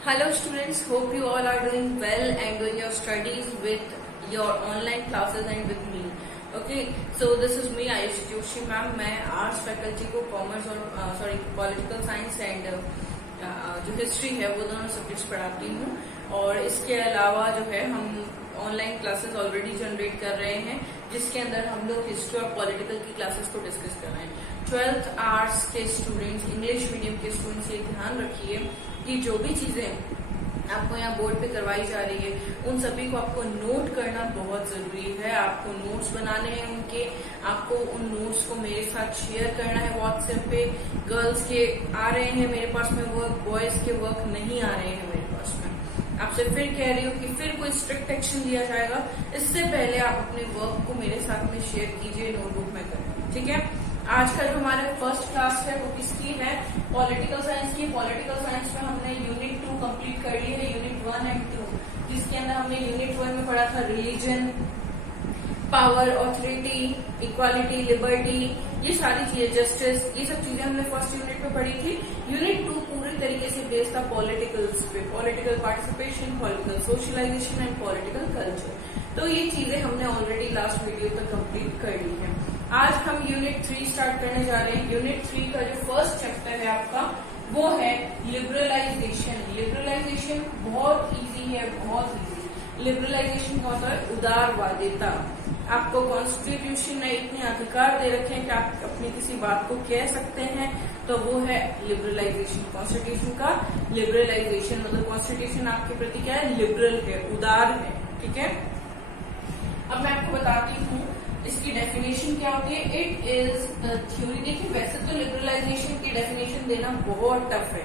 Hello students, hope you all are doing well and doing your studies with your online classes and with me. Okay, so this is me Ayushi Joshi ma'am. मैं arts faculty को commerce और political science and जो history है वो दोनों subjects पढ़ाती हूँ। और इसके अलावा जो है हम ऑनलाइन क्लासेस ऑलरेडी जनरेट कर रहे हैं जिसके अंदर हम लोग हिस्ट्री और पॉलिटिकल की क्लासेस को डिस्कस कर रहे हैं। 12th आर्ट्स के स्टूडेंट्स, इंग्लिश मीडियम के स्टूडेंट्स ये ध्यान रखिए कि जो भी चीजें आपको यहाँ बोर्ड पे करवाई जा रही है उन सभी को आपको नोट करना बहुत जरूरी है। आपको नोट्स बनाने हैं उनके, आपको उन नोट्स को मेरे साथ शेयर करना है व्हाट्सएप पे। गर्ल्स के आ रहे हैं मेरे पास में वर्क, बॉयज के वर्क नहीं आ रहे हैं मेरे पास में। आपसे फिर कह रही हूँ कि फिर कोई स्ट्रिक्ट एक्शन लिया जाएगा, इससे पहले आप अपने वर्क को मेरे साथ में शेयर कीजिए, नोटबुक में करें, ठीक है। आज का जो हमारा फर्स्ट क्लास है वो किसकी है? पॉलिटिकल साइंस की। पॉलिटिकल साइंस में हमने यूनिट 2 कंप्लीट कर ली है, यूनिट 1 एंड 2, जिसके अंदर हमने यूनिट 1 में पढ़ा था religion, power, authority, equality, liberty, ये सारी चीजें, जस्टिस, ये सब चीजें हमने फर्स्ट यूनिट में पढ़ी थी। यूनिट 2 पूरी तरीके से बेस्ड था पॉलिटिकल्स पे, political participation, political socialisation and political culture. तो ये चीजें हमने ऑलरेडी लास्ट वीडियो तक कंप्लीट कर ली है। आज हम यूनिट 3 स्टार्ट करने जा रहे हैं। यूनिट 3 का जो फर्स्ट चैप्टर है आपका वो है लिबरलाइजेशन। लिबरलाइजेशन बहुत इजी है, बहुत इजी। लिबरलाइजेशन का होता है उदारवादिता। आपको कॉन्स्टिट्यूशन ने इतने अधिकार दे रखे हैं कि आप अपनी किसी बात को कह सकते हैं, तो वो है लिबरलाइजेशन। कॉन्स्टिट्यूशन का लिबरलाइजेशन मतलब कॉन्स्टिट्यूशन आपके प्रति क्या है? लिबरल है, उदार है, ठीक है। अब मैं आपको बताती हूँ इसकी डेफिनेशन क्या होती है। It is the theory. देखिए वैसे तो लिबरलाइजेशन की डेफिनेशन देना बहुत टफ है,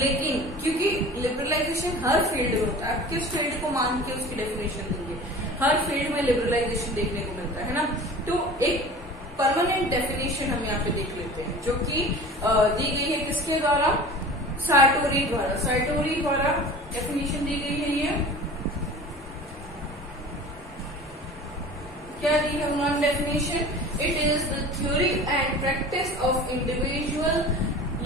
लेकिन क्योंकि लिबरलाइजेशन हर फील्ड में होता है, आप किस फील्ड को मान के उसकी डेफिनेशन देंगे, हर फील्ड में लिबरलाइजेशन देखने को मिलता है ना। तो एक परमानेंट डेफिनेशन हम यहाँ पे देख लेते हैं जो कि दी गई है किसके द्वारा? सार्टोरी द्वारा। सार्टोरी द्वारा डेफिनेशन दी गई है। ये क्या दी है उन्होंने definition? It is the theory and practice of individual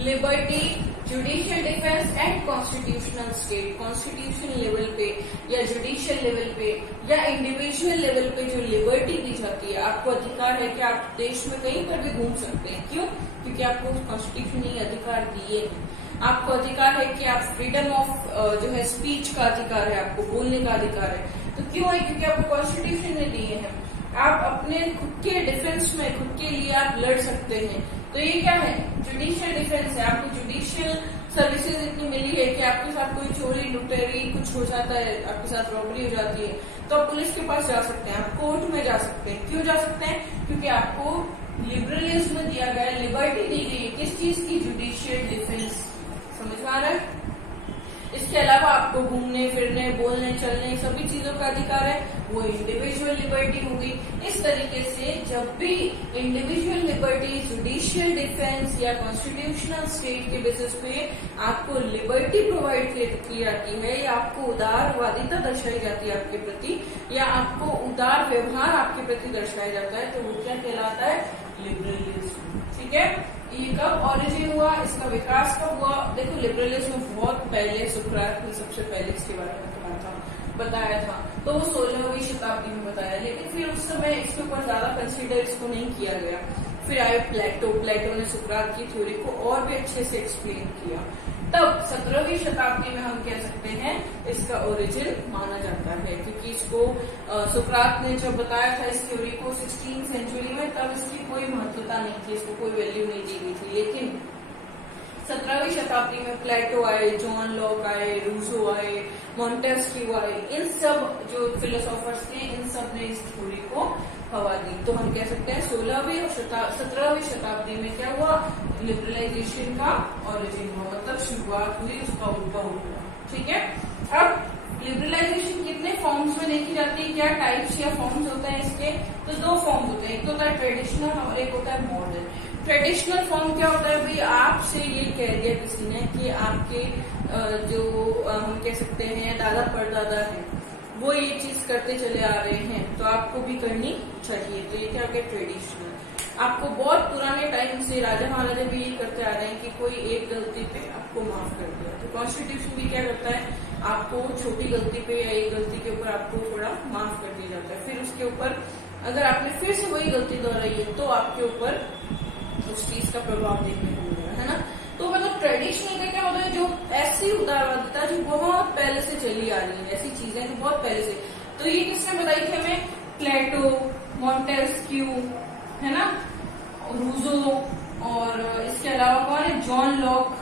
liberty, judicial defence and constitutional state. Constitution level पे या जुडिशियल लेवल पे या इंडिविजुअल लेवल पे जो लिबर्टी दी जाती है, आपको अधिकार है कि आप देश में कहीं पर भी घूम सकते हैं। क्यों? क्योंकि आपको कॉन्स्टिट्यूशन ने अधिकार दिए हैं। आपको अधिकार है कि आप फ्रीडम ऑफ जो है स्पीच का अधिकार है, आपको बोलने का अधिकार है। तो क्यों है? क्योंकि आपको कॉन्स्टिट्यूशन ने दिए हैं। आप अपने खुद के डिफेंस में, खुद के लिए आप लड़ सकते हैं। तो ये क्या है? जुडिशियल डिफेंस है। आपको जुडिशियल सर्विसेज इतनी मिली है कि आपके साथ कोई चोरी लुटेरी कुछ हो जाता है, आपके साथ रॉबरी हो जाती है, तो आप पुलिस के पास जा सकते हैं, आप कोर्ट में जा सकते हैं। क्यों जा सकते हैं? क्योंकि आपको लिबरलिज्म दिया गया है, लिबर्टी दी गई है। किस चीज की? Judicial defence. समझ में आ रहा है? इसके अलावा आपको घूमने फिरने, बोलने चलने सभी चीजों का अधिकार है, वो इंडिविजुअल लिबर्टी होगी। इस तरीके से जब भी इंडिविजुअल लिबर्टी, जुडिशियल डिफेंस या कॉन्स्टिट्यूशनल स्टेट के बेसिस पे आपको लिबर्टी प्रोवाइड की जाती है या आपको उदारवादिता दर्शाई जाती है आपके प्रति, या आपको उदार व्यवहार आपके प्रति दर्शाया जाता है, तो वो क्या कहलाता है? लिबरलिज्म, ठीक है। ये कब ओरिजिन हुआ, इसका विकास कब हुआ? देखो लिबरलिज्म बहुत पहले सुकरात ने सबसे पहले इसके बारे में बताया था, तो वो 16वीं शताब्दी में बताया, लेकिन फिर उस समय इसके ऊपर ज्यादा कंसिडर इसको नहीं किया गया। फिर आए प्लेटो ने सुकरात की थ्योरी को और भी अच्छे से एक्सप्लेन किया। तब 17वीं शताब्दी में हम कह सकते हैं इसका ओरिजिन माना जाता है, क्योंकि इसको सुकरात ने जब बताया था इस थ्योरी को 16वीं सेंचुरी में, तब इसकी कोई महत्वता नहीं थी, इसको कोई वैल्यू नहीं दी गई थी। लेकिन 17वीं शताब्दी में प्लेटो आए, जॉन लॉक आए, रूसो आए, मॉन्टेस्क्यू आए, इन सब जो फिलोसोफर्स थे इन सब ने इस थ्योरी को हवा दी। तो हम कह सकते हैं 16वीं और 17वीं शताब्दी में क्या हुआ? लिबरलाइजेशन का ओरिजिन हुआ, मतलब शुरुआत हुई, उसका उद्भव हुआ, ठीक है। अब लिबरलाइजेशन कितने फॉर्म्स में देखी जाती है, क्या टाइप्स या फॉर्म्स होते हैं इसके? तो 2 फॉर्म होते हैं, एक होता है ट्रेडिशनल और एक होता है मॉडर्न। ट्रेडिशनल फॉर्म क्या होता है? भाई आपसे ये कह दिया किसी ने कि आपके जो हम कह सकते हैं दादा परदादा है, वो ये चीज करते चले आ रहे हैं, तो आपको भी करनी चाहिए, तो ये क्या हो गया? ट्रेडिशनल। आपको बहुत पुराने टाइम से राजा महाराजा भी ये करते आ रहे हैं कि कोई एक गलती पे आपको माफ कर दिया। तो कॉन्स्टिट्यूशन भी क्या करता है, आपको छोटी गलती पे या एक गलती के ऊपर आपको थोड़ा माफ कर दिया जाता है। फिर उसके ऊपर अगर आपने फिर से वही गलती दोहराई है तो आपके ऊपर उस चीज का प्रभाव देखने को मिलेगा, है ना। तो मतलब ट्रेडिशनल का क्या होता है, जो ऐसी उदारवादिता जो बहुत पहले से चली आ रही है, ऐसी चीजें जो बहुत पहले से। तो ये किसने बताई थी हमें, प्लेटो, मॉन्टेस्क्यू, है ना, रूजो, और इसके अलावा कौन है, जॉन लॉक।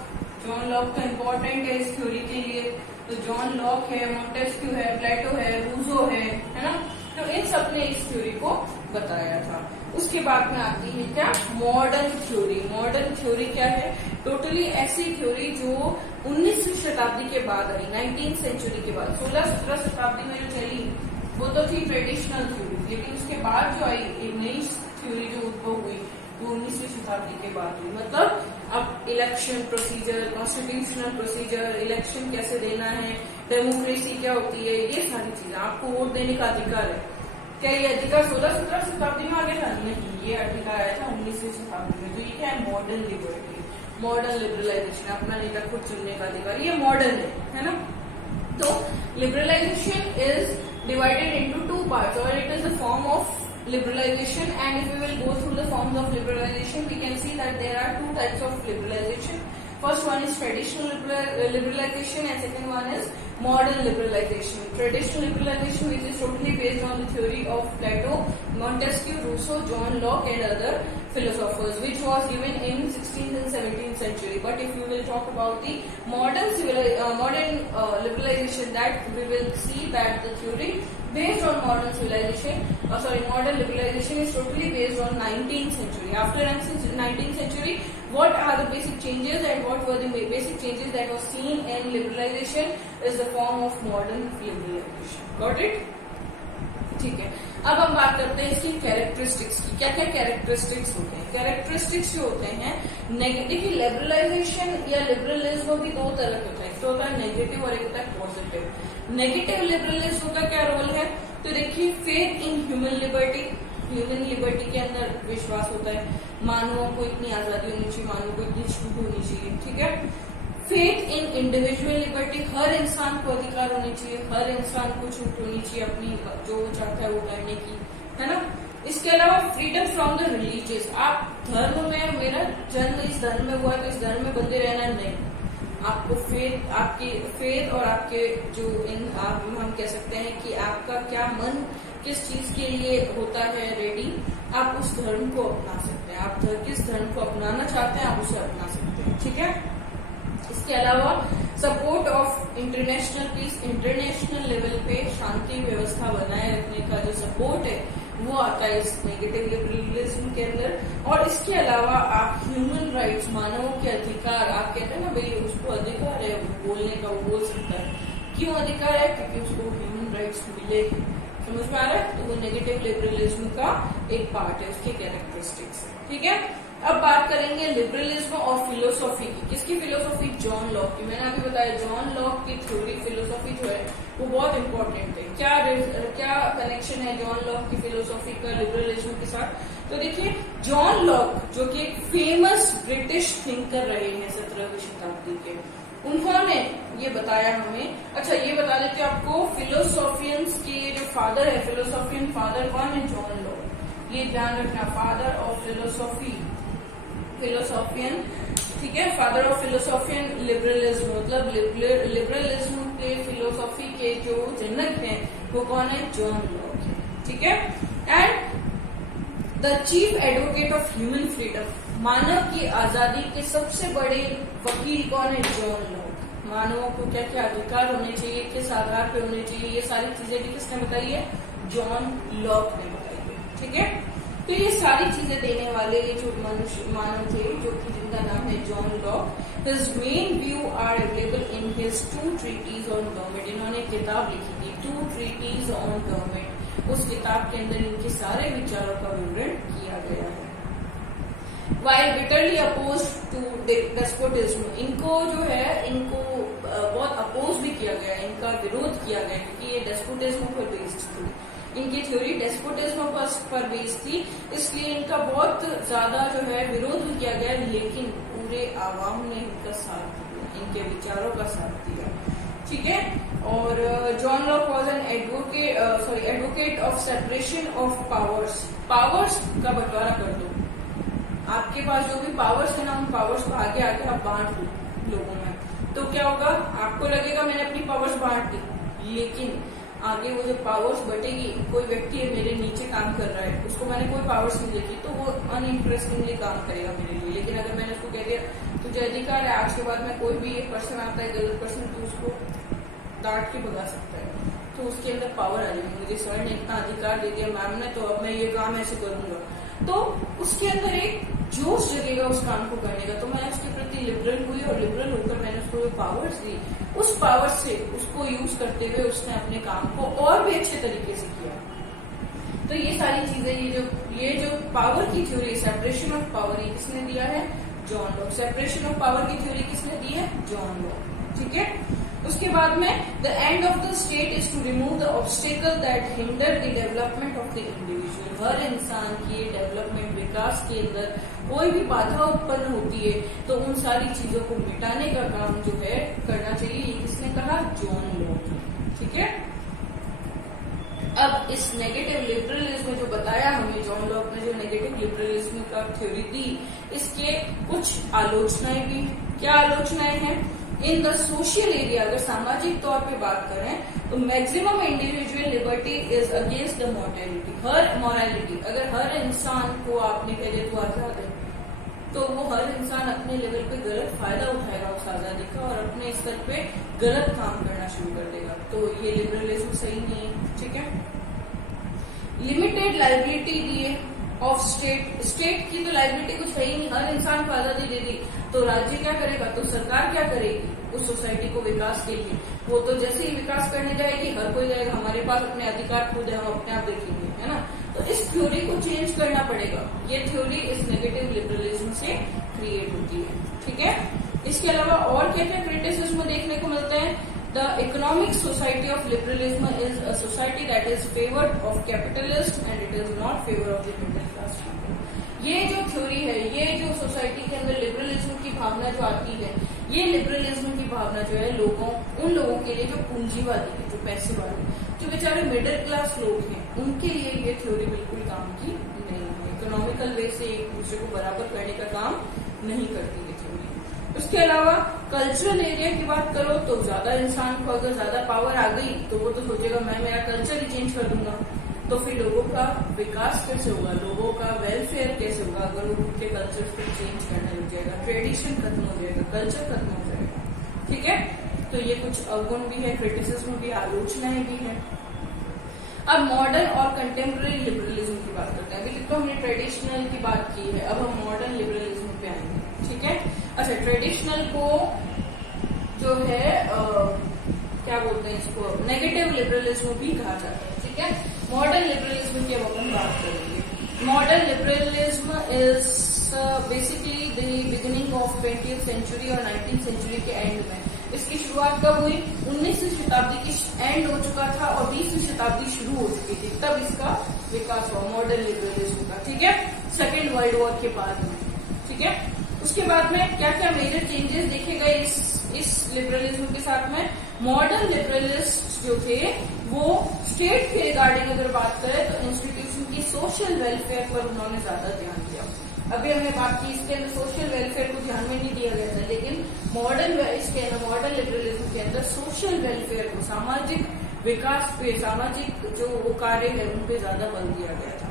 जॉन लॉक तो इम्पोर्टेंट है इस थ्योरी के लिए। तो जॉन लॉक है, मॉन्टेस्क्यू है, प्लेटो है, रूजो है ना। तो इन सब ने इस थ्योरी को बताया था। उसके बाद में आती है क्या, मॉडर्न थ्योरी। मॉडर्न थ्योरी क्या है, टोटली ऐसी थ्योरी जो 19वीं शताब्दी के बाद आई, 19th सेंचुरी के बाद। 16-17 शताब्दी में जो चली वो तो थी ट्रेडिशनल थ्योरी, लेकिन उसके बाद जो आई एक नई थ्योरी जो उद्भव हुई वो 19वीं शताब्दी के बाद हुई। मतलब अब election procedure, constitutional procedure, election कैसे देना है, डेमोक्रेसी क्या होती है, ये सारी चीजें, आपको वोट देने का अधिकार है। क्या ये अधिकार 16-17 शताब्दी में आ गया था? नहीं, ये अधिकार आया था 19वीं शताब्दी में। तो ये क्या है, मॉडर्न लिबर्टी, मॉडर्न लिबरलाइजेशन, अपना नेता खुद चुनने का अधिकार, ये मॉडर्न है ना। तो liberalisation is divided into two parts, or it is a form of liberalization. And if we will go through the forms of liberalization, we can see that there are two types of liberalization. First one is traditional liberalization, and second one is modern liberalization. Traditional liberalization, which is totally based on the theory of Plato, Montesquieu, Rousseau, John Locke, and other philosophers, which was given in 16th and 17th century. But if we will talk about the modern liberalization, that we will see that the theory based on modern liberalization is totally based on 19th century. After 19th century, what are the basic changes and what were the basic changes that was seen in liberalization is the form of modern liberalization. Got it? ठीक है, अब हम बात करते हैं इसकी characteristics की। क्या क्या कैरेक्टरिस्टिक्स होते हैं? कैरेक्टरिस्टिक्स जो होते हैं नेगेटिव, लिबरलाइजेशन या लिबरलिज्म भी दो तरह के होता है, एक होता है नेगेटिव और एक होता है पॉजिटिव। नेगेटिव लिबरलिज्म का क्या रोल है, तो देखिए, faith in human liberty, human liberty के अंदर विश्वास होता है, मानवों को इतनी आजादी होनी चाहिए, मानवों को इतनी छूट होनी चाहिए, ठीक है। फेथ इन इंडिविजुअल लिबर्टी, हर इंसान को अधिकार होने चाहिए, हर इंसान को छूट होनी चाहिए अपनी जो चाहता है वो करने की, है ना। इसके अलावा फ्रीडम फ्रॉम द रिलीजियस, आप धर्म में, मेरा जन्म इस धर्म में हुआ है तो इस धर्म में बंधे रहना नहीं, आपको फेथ, आपकी फेथ और आपके जो हम कह सकते हैं कि आपका क्या मन किस चीज के लिए होता है रेडी, आप उस धर्म को अपना सकते हैं। आप किस धर्म को अपनाना चाहते हैं आप उसे अपना सकते हैं, ठीक है। इसके अलावा support of international peace, international level पे शांति व्यवस्था बनाए रखने का जो सपोर्ट है वो आता है इस नेगेटिव लिबरलिज्म के अंदर। और इसके अलावा आप ह्यूमन राइट्स, मानवों के अधिकार, आप कहते हैं ना भाई उसको अधिकार है बोलने का, वो बोल सकता है। क्यों अधिकार है? क्योंकि उसको ह्यूमन राइट्स मिले। समझ में आ रहा है? तो वो नेगेटिव लिबरलिज्म का एक पार्ट है, उसके कैरेक्टरिस्टिक्स, ठीक है। अब बात करेंगे लिबरलिज्म और फिलोसॉफी की। किसकी फिलोसॉफी? जॉन लॉक की। मैंने अभी बताया जॉन लॉक की थ्योरी, फिलोसॉफी जो है वो बहुत इंपॉर्टेंट है। क्या कनेक्शन है जॉन लॉक की फिलोसॉफी का लिबरलिज्म के साथ? तो देखिए, जॉन लॉक जो कि एक फेमस ब्रिटिश थिंकर रहे हैं 17वीं शताब्दी के, उन्होंने ये बताया हमें। अच्छा, ये बता देते आपको, फिलोसॉफियंस के जो फादर है, फिलोसॉफियन फादर कौन है? John Locke. ये ध्यान रखना, फादर ऑफ फिलोसॉफी, फिलोसॉफियन, ठीक है। फादर ऑफ फिलोसॉफियन लिबरलिज्म, मतलब लिबरलिज्म के फिलोसॉफी के जो जनक हैं वो कौन है? जॉन लॉक है, ठीक है। And the chief advocate of human freedom, मानव की आजादी के सबसे बड़े वकील कौन है? John Locke. मानवों को क्या क्या अधिकार होने चाहिए, किस आधार पे होने चाहिए, ये सारी चीजें भी किसने बताई है? जॉन लॉक ने बताई है, ठीक है। तो ये सारी चीजें देने वाले ये जो मानव थे, जो कि जिनका नाम है John Locke, his main view are available in his 2 treatises on government. इन्होंने एक किताब लिखी थी 2 treatises ऑन गवर्नमेंट। उस किताब के अंदर इनके सारे विचारों का विवरण किया गया है। While bitterly opposed to despotism, इनको जो है, इनको बहुत अपोज भी किया गया, इनका विरोध किया गया क्योंकि ये डेस्पोटिज्म पर बेस्ड थी। इनकी थ्योरी डेस्पोटिज्म पर बेस्ड थी, इसलिए इनका बहुत ज्यादा जो है विरोध भी किया गया, लेकिन पूरे आवाम ने इनका साथ दिया, इनके विचारों का साथ दिया। ठीक है। और John Locke was an advocate of separation of powers. Powers का बंटवारा कर दो, आपके पास जो भी पावर्स है ना, उन पावर्स को आगे आके आप बांट दो लोगों में, तो क्या होगा, आपको लगेगा मैंने अपनी पावर्स बांट दी, लेकिन आगे वो जो पावर्स बटेगी, कोई व्यक्ति है मेरे नीचे काम कर रहा है, उसको मैंने कोई पावर्स नहीं देखी, तो वो अनइंटरेस्टिंगली काम करेगा मेरे लिए। लेकिन अगर मैंने उसको कह दिया तुझे अधिकार है, आज के बाद में कोई भी एक पर्सन आता है गलत पर्सन, तो उसको डांट के भगा सकता है, तो उसके अंदर पावर आ जाएगी, मुझे सर ने इतना अधिकार दे दिया मैम ने, तो अब मैं ये काम ऐसे करूंगा, तो उसके अंदर एक जोश जगेगा उस काम को करने का। तो मैं उसके प्रति लिबरल हुई, और लिबरल होकर मैंने उसको जो पावर्स दी, उस पावर से उसको यूज करते हुए उसने अपने काम को और भी अच्छे तरीके से किया। तो ये सारी चीजें, ये जो पावर की थ्योरी, सेपरेशन ऑफ पावर, ये किसने दिया है, John lock. Separation of power की थ्योरी किसने दी है, जॉन लॉक। ठीक है। उसके बाद में the end of the state is to remove the obstacle that hinder the development of the individual. हर इंसान की डेवलपमेंट, विकास के अंदर कोई भी बाधा उत्पन्न होती है, तो उन सारी चीजों को मिटाने का काम जो है करना चाहिए, ये किसने कहा, जॉन लॉक। ठीक है। अब इस नेगेटिव लिबरलिज्म में जो बताया हमें जॉन लॉक ने, जो नेगेटिव लिबरलिज्म का थ्योरी दी, इसके कुछ आलोचनाएं भी। क्या आलोचनाएं हैं, इन द सोशल एरिया, अगर सामाजिक तौर पे बात करें तो maximum individual liberty is against the morality. अगर हर इंसान को आपने कह दिया तो आजाद है, तो वो हर इंसान अपने लेवल पे गलत फायदा उठाएगा उस आजादी का, और अपने स्तर पे गलत काम करना शुरू कर देगा, तो ये लिबरलिज्म सही नहीं है। ठीक है। लिमिटेड लाइबिलिटी दिए ऑफ स्टेट। स्टेट की तो लाइबिलिटी कुछ है ही नहीं, हर इंसान को आजादी दे दी, तो राज्य क्या करेगा, तो सरकार क्या करेगी उस सोसाइटी को विकास के लिए, वो तो जैसे ही विकास करने जाएगी हर कोई जाएगा हमारे पास अपने अधिकार खुद है, हम अपने आप देखेंगे, है ना। तो इस थ्योरी को चेंज करना पड़ेगा, ये थ्योरी इस नेगेटिव लिबरलिज्म से क्रिएट होती है। ठीक है। इसके अलावा और क्या क्या क्रिटिसिज्म देखने को मिलते हैं, the economic society of liberalism is a society that is favoured of capitalist and it is not favour of the middle class people. ये जो थ्योरी है, ये जो सोसाइटी के अंदर लिबरलिज्म की भावना जो आती है, ये लिबरलिज्म की भावना जो है उन लोगों के लिए जो पूंजीवादी है, जो पैसे वाले, जो बेचारे मिडिल क्लास लोग हैं, उनके लिए ये थ्योरी बिल्कुल काम की नहीं है। इकोनॉमिकल वे से एक दूसरे को बराबर करने का काम नहीं करती ये थ्योरी। उसके अलावा कल्चरल एरिया की बात करो तो ज्यादा इंसान को अगर ज्यादा पावर आ गई तो वो तो सोचेगा मैं मेरा कल्चर ही चेंज कर दूंगा, तो फिर लोगों का विकास कैसे होगा, लोगों का वेलफेयर कैसे होगा, अगर वो खुद के कल्चर को चेंज करने लग जाएगा, ट्रेडिशन खत्म हो जाएगा, कल्चर खत्म हो जाएगा। ठीक है। तो ये कुछ अवगुण भी है, क्रिटिसिज्म भी, आलोचनाएं भी है। अब मॉडर्न और कंटेम्प्रेरी लिबरलिज्म की बात करते हैं। अभी तो हमने ट्रेडिशनल की बात की है, अब हम मॉडर्न लिबरलिज्म पे आएंगे। ठीक है। अच्छा, ट्रेडिशनल को जो है क्या बोलते हैं, इसको नेगेटिव लिबरलिज्म भी कहा जाता है। ठीक है। मॉडर्न लिबरलिज्म की अब अपन बात करेंगे। Modern liberalism is basically the beginning of 20th century और 19th सेंचुरी के एंड में। इसकी शुरुआत कब हुई, 19वीं शताब्दी की एंड हो चुका था और 20वीं शताब्दी शुरू हो चुकी थी, तब इसका विकास हुआ मॉडर्न लिबरलिज्म का। ठीक है। सेकेंड वर्ल्ड वॉर के बाद में। ठीक है। उसके बाद में क्या क्या मेजर चेंजेस देखे गए इस लिबरलिज्म के साथ में। मॉडर्न लिबरलिस्ट जो थे वो स्टेट के रिगार्डिंग अगर बात करें तो इंस्टीट्यूशन की सोशल वेलफेयर पर उन्होंने ज्यादा ध्यान दिया। अभी हमने बात की इसके अंदर सोशल वेलफेयर को ध्यान में नहीं दिया गया था, लेकिन मॉडर्न लिबरलिज्म के अंदर सोशल वेलफेयर को, सामाजिक विकास पे, सामाजिक जो कार्य है उन पे ज्यादा बल दिया गया था।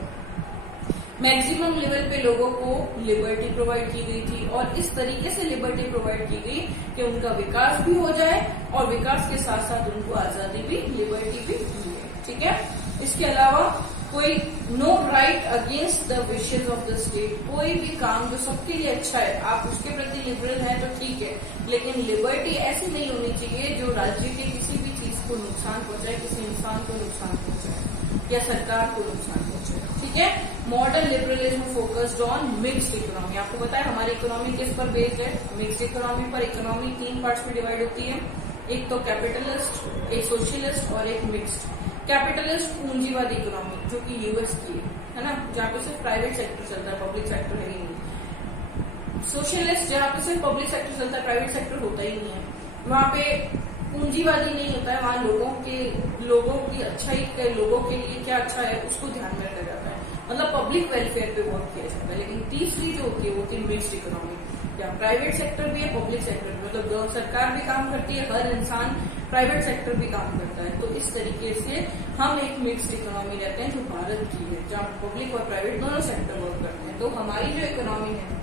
मैक्सिमम लेवल पे लोगों को लिबर्टी प्रोवाइड की गई थी और इस तरीके से लिबर्टी प्रोवाइड की गई कि उनका विकास भी हो जाए और विकास के साथ साथ उनको आजादी भी, लिबर्टी भी मिले। ठीक है। इसके अलावा कोई no right against the wishes of the state. कोई भी काम जो सबके लिए अच्छा है, आप उसके प्रति लिबरल हैं तो ठीक है, लेकिन लिबर्टी ऐसी नहीं होनी चाहिए जो राज्य के किसी भी चीज को नुकसान पहुंचाए, किसी इंसान को नुकसान पहुंचाए या सरकार को नुकसान पहुंचाए। ठीक है। Modern liberalism focused on mixed economy. आपको पता है हमारी इकोनॉमी किस पर बेस्ड है, मिक्स्ड इकोनॉमी पर। इकोनॉमी 3 पार्ट्स में डिवाइड होती है, एक तो कैपिटलिस्ट, एक सोशलिस्ट और एक मिक्स्ड। कैपिटलिस्ट पूंजीवादी इकोनॉमी जो कि यूएस की है ना, जहाँ पे सिर्फ प्राइवेट सेक्टर चलता है, पब्लिक सेक्टर है ही नहीं। सोशलिस्ट जहाँ पे सिर्फ पब्लिक सेक्टर चलता है, प्राइवेट सेक्टर होता ही नहीं है, वहाँ पे पूंजीवादी नहीं होता है, वहाँ लोगों की अच्छाई के, लोगों के लिए क्या अच्छा है उसको ध्यान में रखा जाता है, मतलब पब्लिक वेलफेयर पे वर्क किया जाता है। लेकिन तीसरी जो होती है वो होती है मिक्स्ड इकोनॉमी, जहाँ प्राइवेट सेक्टर भी है, पब्लिक सेक्टर भी, मतलब सरकार भी काम करती है, हर इंसान प्राइवेट सेक्टर भी काम करता है। तो इस तरीके से हम एक मिक्स्ड इकोनॉमी रहते हैं जो भारत की है, जहाँ पब्लिक और प्राइवेट दोनों सेक्टर वर्क करते हैं। तो हमारी जो इकोनॉमी है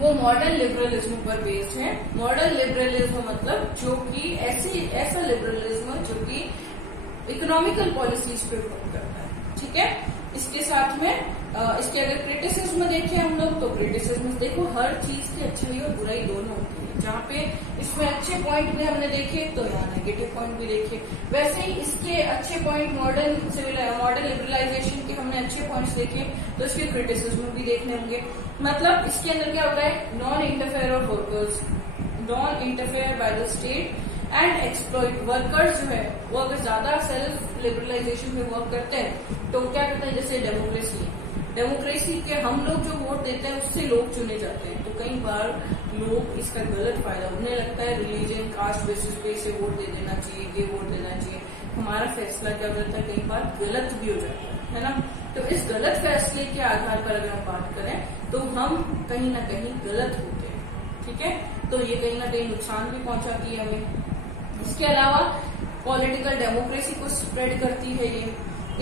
वो मॉडर्न लिबरलिज्म पर बेस्ड है। मॉडर्न लिबरलिज्म मतलब जो कि ऐसा लिबरलिज्म जो कि इकोनॉमिकल पॉलिसीज पे वर्क करता है, ठीक है। इसके साथ में इसके अगर क्रिटिसिज्म देखें हम लोग, तो क्रिटिसिज्म देखो हर चीज की अच्छाई और बुराई दोनों होती है, जहाँ पे इसमें अच्छे पॉइंट भी हमने देखे तो यहाँ नेगेटिव पॉइंट भी देखे। वैसे ही इसके अच्छे पॉइंट मॉडर्न लिबरलाइजेशन के हमने अच्छे पॉइंट्स देखे, तो इसके क्रिटिसिज्म भी देखने होंगे। मतलब इसके अंदर क्या होता है, non interfere of workers, non interfere by the state and exploit workers जो है वो अगर ज्यादा सेल्फ लिबरलाइजेशन में वर्क करते हैं तो क्या करते हैं, जैसे डेमोक्रेसी के हम लोग जो वोट देते हैं उससे लोग चुने जाते हैं, तो कई बार लोग इसका गलत फायदा, उन्हें लगता है रिलीजन कास्ट बेसिस पे इसे वोट दे देना चाहिए, ये वोट देना चाहिए, हमारा फैसला क्या हो जाता है कई बार गलत भी हो जाता है ना। तो इस गलत फैसले के आधार पर अगर हम बात करें तो हम कहीं ना कहीं गलत होते हैं, ठीक है। तो ये कहीं ना कहीं नुकसान भी पहुंचाती है हमें। इसके अलावा पॉलिटिकल डेमोक्रेसी को स्प्रेड करती है ये।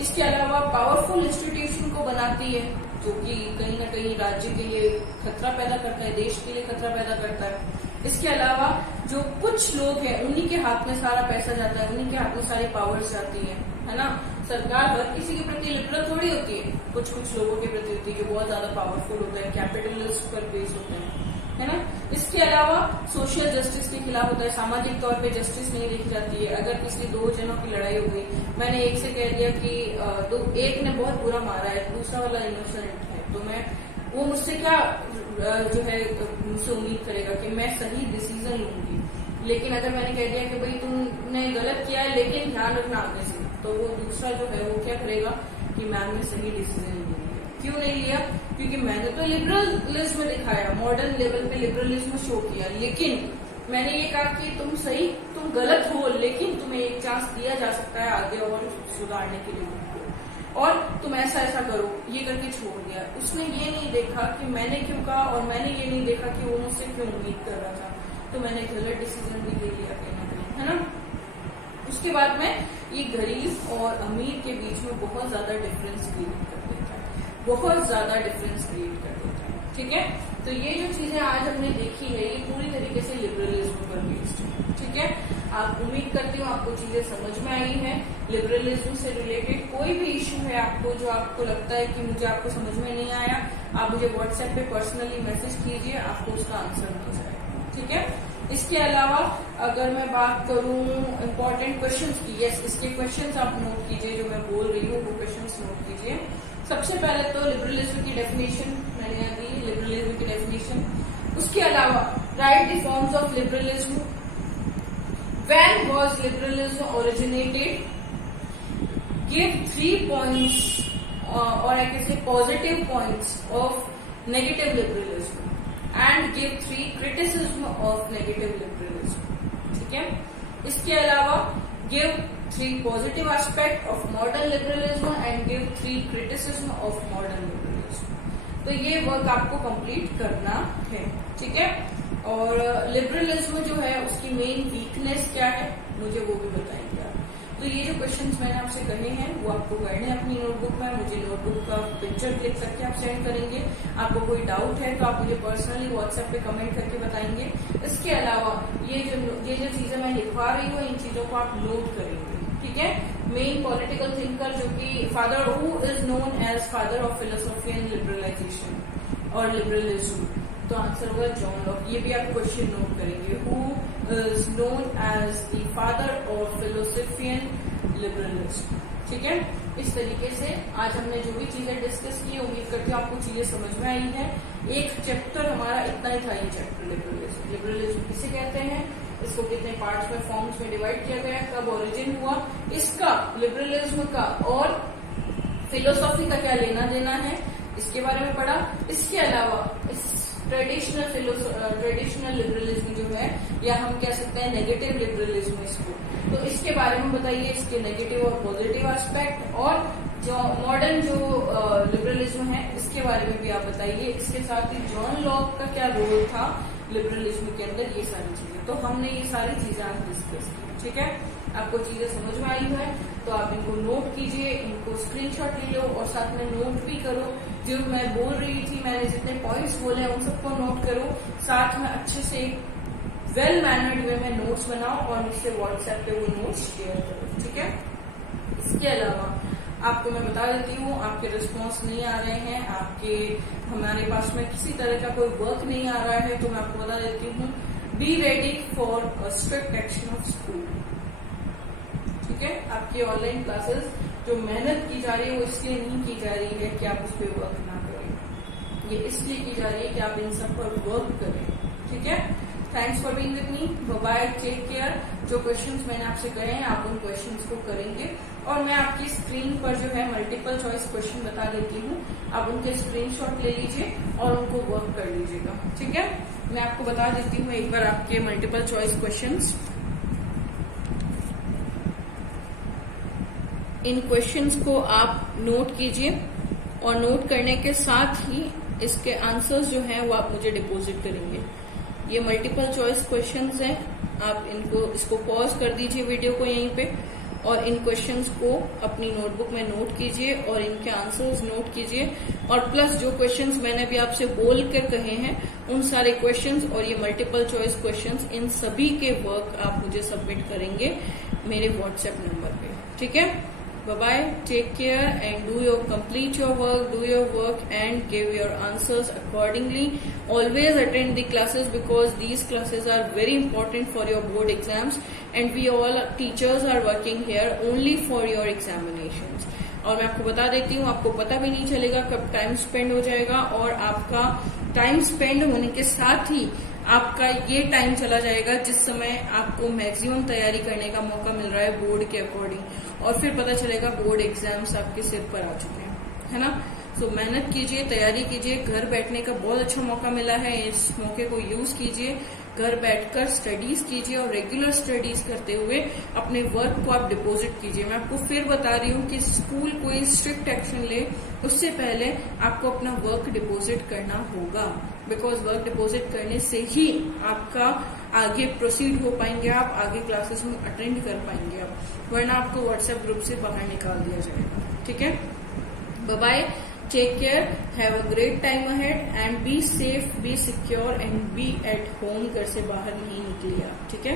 इसके अलावा पावरफुल इंस्टीट्यूशन को बनाती है जो कि कहीं ना कहीं राज्य के लिए खतरा पैदा करता है, देश के लिए खतरा पैदा करता है। इसके अलावा जो कुछ लोग हैं उन्हीं के हाथ में सारा पैसा जाता है, उन्हीं के हाथ में सारी पावर्स जाती है ना। सरकार हर किसी के प्रति लिबरल थोड़ी होती है, कुछ लोगों के प्रति होती है जो बहुत ज्यादा पावरफुल होते हैं, कैपिटलिस्ट पर बेस होते हैं, है ना। इसके अलावा सोशल जस्टिस के खिलाफ होता है, सामाजिक तौर पे जस्टिस नहीं देखी जाती है। अगर किसी दो जनों की लड़ाई हो गई, मैंने एक से कह दिया कि एक ने बहुत बुरा मारा है, दूसरा वाला इनोसेंट है, तो वो मुझसे क्या जो है मुझसे उम्मीद करेगा कि मैं सही डिसीजन लूंगी। लेकिन अगर मैंने कह दिया कि भाई तुमने गलत किया है लेकिन ध्यान रखना आगे से, तो वो दूसरा जो है वो क्या करेगा कि मैम ने सही डिसीजन लिया। क्यों नहीं लिया? क्योंकि मैंने तो लिबरलिज्म दिखाया, मॉडर्न लेवल पे लिबरलिज्म शो किया, लेकिन मैंने ये कहा कि तुम गलत हो, लेकिन तुम्हें एक चांस दिया जा सकता है आगे और सुधारने के लिए, और तुम ऐसा करो, ये करके छोड़ दिया। उसने ये नहीं देखा कि मैंने क्यों कहा, और मैंने ये नहीं देखा कि वो मुझसे क्यों उम्मीद कर रहा था, तो मैंने गलत डिसीजन भी ले लिया कहीं ना कहीं, है ना। उसके बाद में ये गरीब और अमीर के बीच में बहुत ज्यादा डिफरेंस क्रिएट कर देता है, बहुत ज्यादा डिफरेंस क्रिएट कर देता है, ठीक है। तो ये जो चीजें आज हमने देखी है ये पूरी तरीके से लिबरलिज्म पर बेस्ड है, ठीक है। आप उम्मीद करती हूँ आपको चीजें समझ में आई हैं। लिबरलिज्म से रिलेटेड कोई भी इश्यू है आपको जो आपको लगता है कि मुझे आपको समझ में नहीं आया, आप मुझे व्हाट्सएप पे पर्सनली मैसेज कीजिए, आपको उसका आंसर मिल जाएगा, ठीक है। इसके अलावा अगर मैं बात करूं इम्पोर्टेंट क्वेश्चंस की, यस इसके क्वेश्चंस आप नोट कीजिए, जो मैं बोल रही हूँ वो क्वेश्चंस नोट कीजिए। सबसे पहले तो लिबरलिज्म की डेफिनेशन मैंने यहाँ दी, लिबरलिज्म की डेफिनेशन। उसके अलावा right the forms of liberalism, when was liberalism originated, give 3 points or I can say positive points of negative liberalism and give 3 criticism of negative liberalism, ठीक है। इसके अलावा give 3 positive aspect of modern liberalism and give 3 criticism of modern liberalism। तो ये work आपको complete करना है, ठीक है। और लिबरलिज्म जो है उसकी मेन वीकनेस क्या है मुझे वो भी बताएंगे आप। तो ये जो क्वेश्चंस मैंने आपसे कहे हैं वो आपको करने अपनी नोटबुक में, मुझे नोटबुक का पिक्चर क्लिक करके आप सेंड करेंगे। आपको कोई डाउट है तो आप मुझे पर्सनली व्हाट्सएप पे कमेंट करके बताएंगे। इसके अलावा ये जो चीजें मैं लिखवा रही हूँ इन चीजों को आप नोट करेंगे, ठीक है। मेन पॉलिटिकल थिंकर जो कि father who is known as father of philosophy and liberalisation और लिबरलिज्म, तो आंसर होगा जॉन लॉक। ये भी आप क्वेश्चन नोट करेंगे, who is known as the father of philosophy and liberalism, ठीक है। इस तरीके से आज हमने जो भी चीजें डिस्कस की, उम्मीद करती हूँ आपको चीजें समझ में आई है। एक चैप्टर हमारा इतना ही था, ये चैप्टर लिबरलिज्म किसे कहते हैं, इसका इसको कितने पार्ट्स में, फॉर्म्स में डिवाइड किया गया, कब ओरिजिन हुआ इसका, लिबरलिज्म का और फिलोसॉफी का क्या लेना देना है, इसके बारे में पढ़ा। इसके अलावा ट्रेडिशनल लिबरलिज्म जो है, या हम कह सकते हैं नेगेटिव लिबरलिज्म इसको, तो इसके बारे में बताइए, इसके नेगेटिव और पॉजिटिव एस्पेक्ट, और जो मॉडर्न जो लिबरलिज्म है इसके बारे में भी आप बताइए। इसके साथ ही जॉन लॉक का क्या रोल था लिबरलिज्म के अंदर, ये सारी चीजें, तो हमने ये सारी चीजें आज डिस्कस की। ठीक है, आपको चीजें समझ में आई है तो आप इनको नोट कीजिए, इनको स्क्रीनशॉट ले लो और साथ में नोट भी करो। जो मैं बोल रही थी, मैंने जितने पॉइंट्स बोले उन सबको नोट करो, साथ में अच्छे से वेल मैनर्ड वे में नोट्स बनाओ और मुझसे व्हाट्सएप पे वो नोट्स शेयर करो। ठीक है, इसके अलावा आपको मैं बता देती हूँ, आपके रिस्पॉन्स नहीं आ रहे हैं, आपके हमारे पास में किसी तरह का कोई वर्क नहीं आ रहा है, तो मैं आपको बता देती हूँ, be ready for a strict action of school. ठीक है, आपकी ऑनलाइन क्लासेस जो मेहनत की जा रही है वो इसलिए नहीं की जा रही है कि आप उस पर वर्क ना करें, ये इसलिए की जा रही है कि आप इन सब पर वर्क करें। ठीक है, thanks for being with me, bye, take care. जो क्वेश्चंस मैंने आपसे कहे हैं आप उन क्वेश्चंस को करेंगे, और मैं आपकी स्क्रीन पर जो है मल्टीपल चॉइस क्वेश्चन बता देती हूँ, आप उनके स्क्रीनशॉट ले लीजिए और उनको वर्क कर लीजिएगा। ठीक है, मैं आपको बता देती हूँ एक बार आपके मल्टीपल चॉइस क्वेश्चंस। इन क्वेश्चंस को आप नोट कीजिए और नोट करने के साथ ही इसके आंसर्स जो हैं वो आप मुझे डिपॉजिट करेंगे। ये मल्टीपल चॉइस क्वेश्चंस हैं, आप इसको पॉज कर दीजिए वीडियो को यहीं पे, और इन क्वेश्चंस को अपनी नोटबुक में नोट कीजिए और इनके आंसर्स नोट कीजिए, और प्लस जो क्वेश्चंस मैंने अभी आपसे बोल कर कहे हैं उन सारे क्वेश्चंस और ये मल्टीपल चॉइस क्वेश्चंस, इन सभी के वर्क आप मुझे सबमिट करेंगे मेरे व्हाट्सएप नंबर पे। ठीक है, bye-bye, take care and complete your work and give your answers accordingly. Always attend the classes because these classes are very important for your board exams, and we all teachers are working here only for your examinations. और मैं आपको बता देती हूँ, आपको पता भी नहीं चलेगा कब टाइम स्पेंड हो जाएगा, और आपका टाइम स्पेंड होने के साथ ही आपका ये टाइम चला जाएगा जिस समय आपको मैक्सिमम तैयारी करने का मौका मिल रहा है बोर्ड के अकॉर्डिंग, और फिर पता चलेगा बोर्ड एग्जाम्स आपके सिर पर आ चुके हैं, है ना। तो मेहनत कीजिए, तैयारी कीजिए, घर बैठने का बहुत अच्छा मौका मिला है, इस मौके को यूज कीजिए, घर बैठकर स्टडीज कीजिए और रेगुलर स्टडीज करते हुए अपने वर्क को आप डिपॉजिट कीजिए। मैं आपको फिर बता रही हूँ कि स्कूल कोई स्ट्रिक्ट एक्शन ले उससे पहले आपको अपना वर्क डिपॉजिट करना होगा, बिकॉज वर्क डिपॉजिट करने से ही आपका आगे प्रोसीड हो पाएंगे, आप आगे क्लासेस में अटेंड कर पाएंगे आप, वरना आपको व्हाट्सएप ग्रुप से बाहर निकाल दिया जाएगा। ठीक है, bye bye, take care, have a great time ahead and be safe, be secure and be at home। घर से बाहर नहीं निकलिए आप। ठीक है।